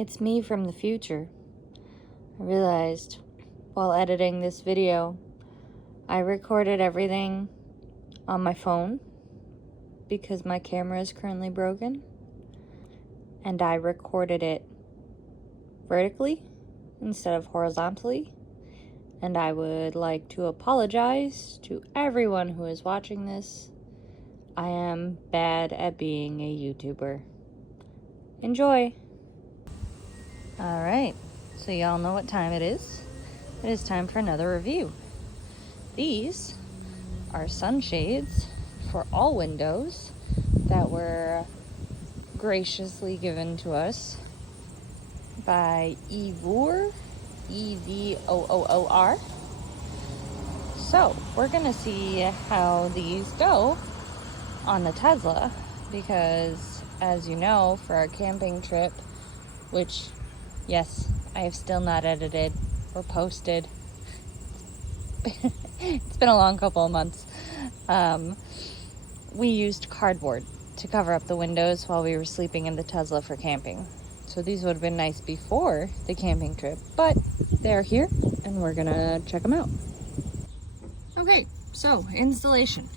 It's me from the future. I realized while editing this video, I recorded everything on my phone because my camera is currently broken, and I recorded it vertically instead of horizontally. And I would like to apologize to everyone who is watching this. I am bad at being a YouTuber. Enjoy! Alright, so y'all know what time it is. It is time for another review. These are sunshades for all windows that were graciously given to us by Evoor, E-V-O-O-O-R. So, we're gonna see how these go on the Tesla, because as you know, for our camping trip, which, yes, I have still not edited or posted. It's been a long couple of months. We used cardboard to cover up the windows while we were sleeping in the Tesla for camping. So these would have been nice before the camping trip, but they're here and we're gonna check them out. Okay, so installation.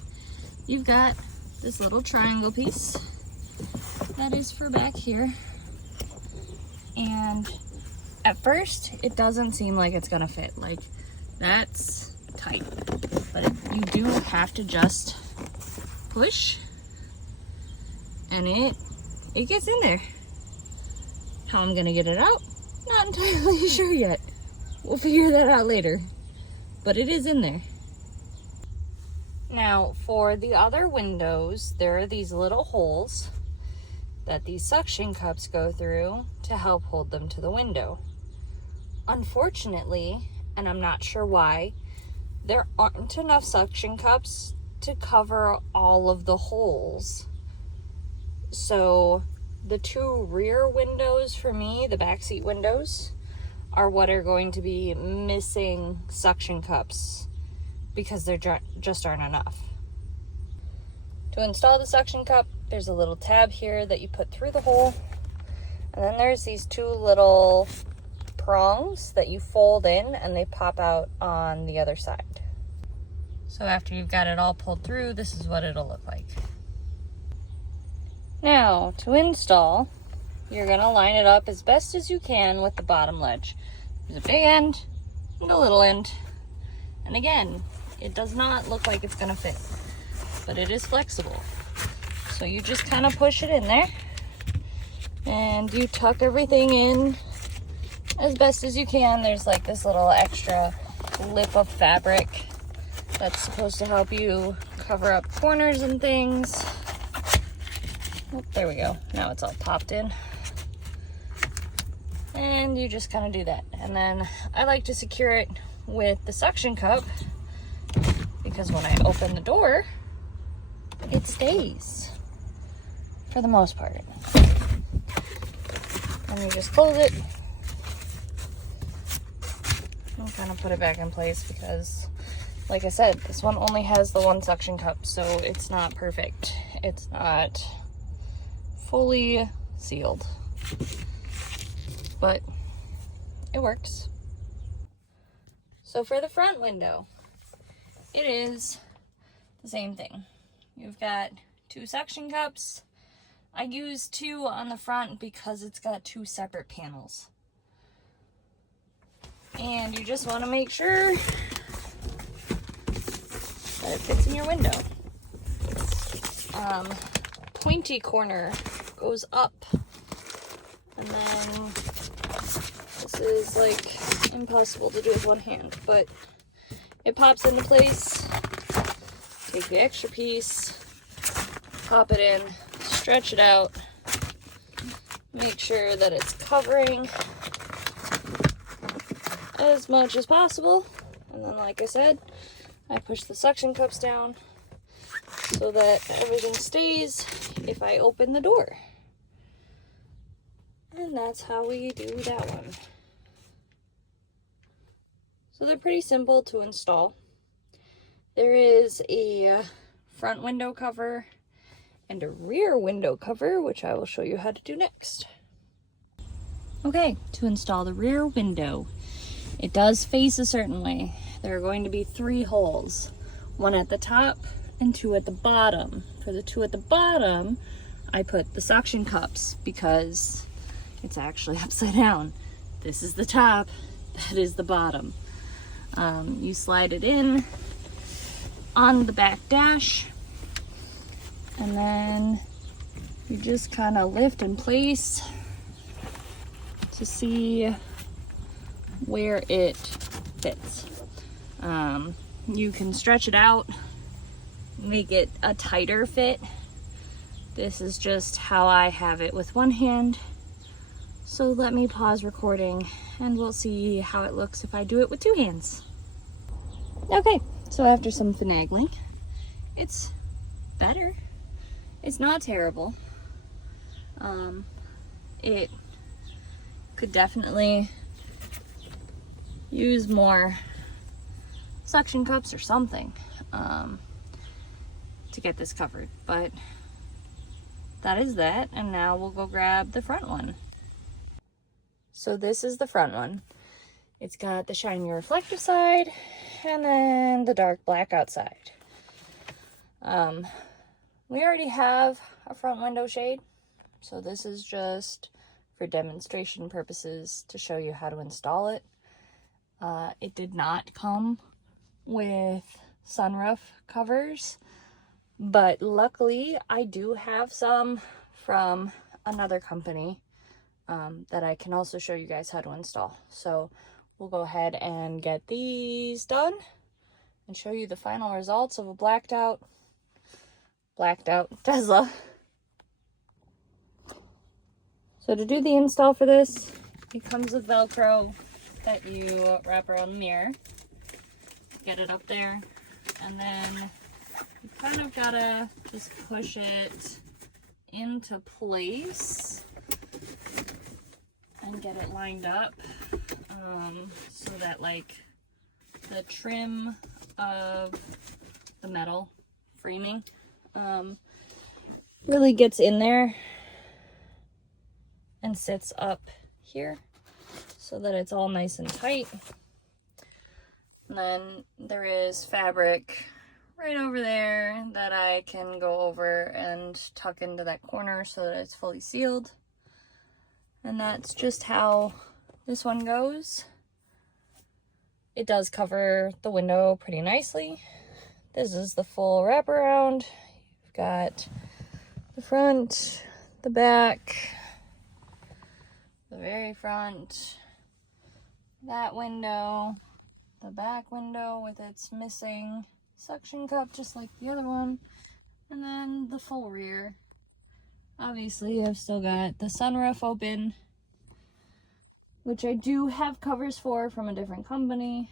You've got this little triangle piece that is for back here. And at first, it doesn't seem like it's gonna fit. Like, that's tight. But you do have to just push, and it gets in there. How I'm gonna get it out, not entirely sure yet. We'll figure that out later. But it is in there. Now, for the other windows, there are these little holes that these suction cups go through to help hold them to the window. Unfortunately, and I'm not sure why, there aren't enough suction cups to cover all of the holes. So the two rear windows for me, the backseat windows, are what are going to be missing suction cups because there just aren't enough. To install the suction cup, there's a little tab here that you put through the hole, and then there's these two little prongs that you fold in and they pop out on the other side. So after you've got it all pulled through, this is what it'll look like. Now, to install, you're gonna line it up as best as you can with the bottom ledge. There's a big end and a little end. And again, it does not look like it's gonna fit, but it is flexible. So you just kind of push it in there and you tuck everything in as best as you can. There's like this little extra lip of fabric that's supposed to help you cover up corners and things. Oh, there we go. Now it's all popped in. And you just kind of do that. And then I like to secure it with the suction cup because when I open the door, it stays for the most part. And you just close it and kind of put it back in place because, like I said, this one only has the one suction cup, so it's not perfect. It's not fully sealed, but it works. So for the front window, it is the same thing. You've got two suction cups. I use two on the front because it's got two separate panels. And you just want to make sure that it fits in your window. Pointy corner goes up, and then this is like impossible to do with one hand, but it pops into place. Take the extra piece, pop it in, stretch it out, make sure that it's covering as much as possible, and then like I said, I push the suction cups down so that everything stays if I open the door. And that's how we do that one. So they're pretty simple to install. There is a front window cover and a rear window cover, which I will show you how to do next. Okay, to install the rear window, it does face a certain way. There are going to be 3 holes, 1 at the top and 2 at the bottom. For the 2 at the bottom, I put the suction cups because it's actually upside down. This is the top, that is the bottom. You slide it in on the back dash, and then you just kind of lift in place to see where it fits. You can stretch it out, make it a tighter fit. This is just how I have it with one hand. So let me pause recording and we'll see how it looks if I do it with 2 hands. Okay, so after some finagling, it's better. It's not terrible. It could definitely use more suction cups or something to get this covered, but that is that. And now we'll go grab the front one. So this is the front one. It's got the shiny reflective side and then the dark black outside. We already have a front window shade, so this is just for demonstration purposes to show you how to install it. It did not come with sunroof covers, but luckily I do have some from another company that I can also show you guys how to install. So we'll go ahead and get these done and show you the final results of a blacked out Tesla. So to do the install for this, it comes with Velcro that you wrap around the mirror, get it up there, and then you kind of gotta just push it into place and get it lined up so that like the trim of the metal framing really gets in there and sits up here so that it's all nice and tight. And then there is fabric right over there that I can go over and tuck into that corner so that it's fully sealed. And that's just how this one goes. It does cover the window pretty nicely. This is the full wraparound. You've got the front, the back, the very front, that window, the back window with its missing suction cup just like the other one, and then the full rear. Obviously I've still got the sunroof open, which I do have covers for from a different company,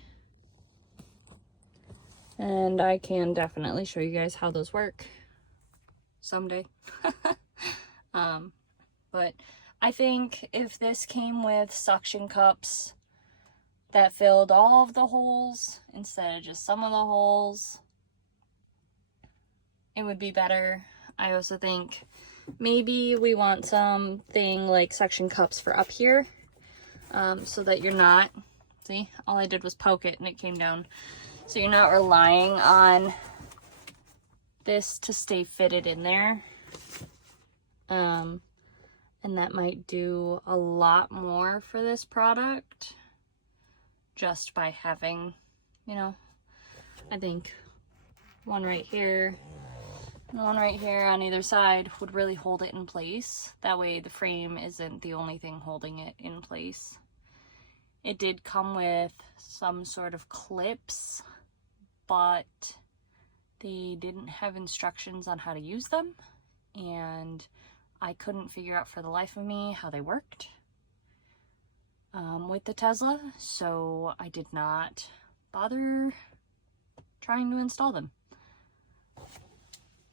and I can definitely show you guys how those work someday. But I think if this came with suction cups that filled all of the holes instead of just some of the holes, it would be better. I also think maybe we want something like suction cups for up here, so that you're not, see, all I did was poke it and it came down. So you're not relying on this to stay fitted in there. And that might do a lot more for this product just by having, you know, I think one right here and one right here on either side would really hold it in place. That way the frame isn't the only thing holding it in place. It did come with some sort of clips, but they didn't have instructions on how to use them, and I couldn't figure out for the life of me how they worked with the Tesla, so I did not bother trying to install them.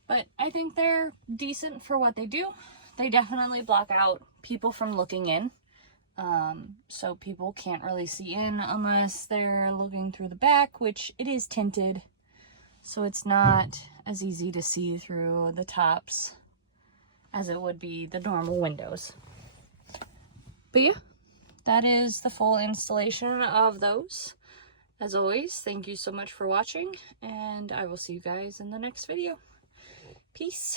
But I think they're decent for what they do. They definitely block out people from looking in, so people can't really see in unless they're looking through the back, which it is tinted, so it's not as easy to see through the tops as it would be the normal windows. But yeah, that is the full installation of those. As always, thank you so much for watching, and I will see you guys in the next video. Peace.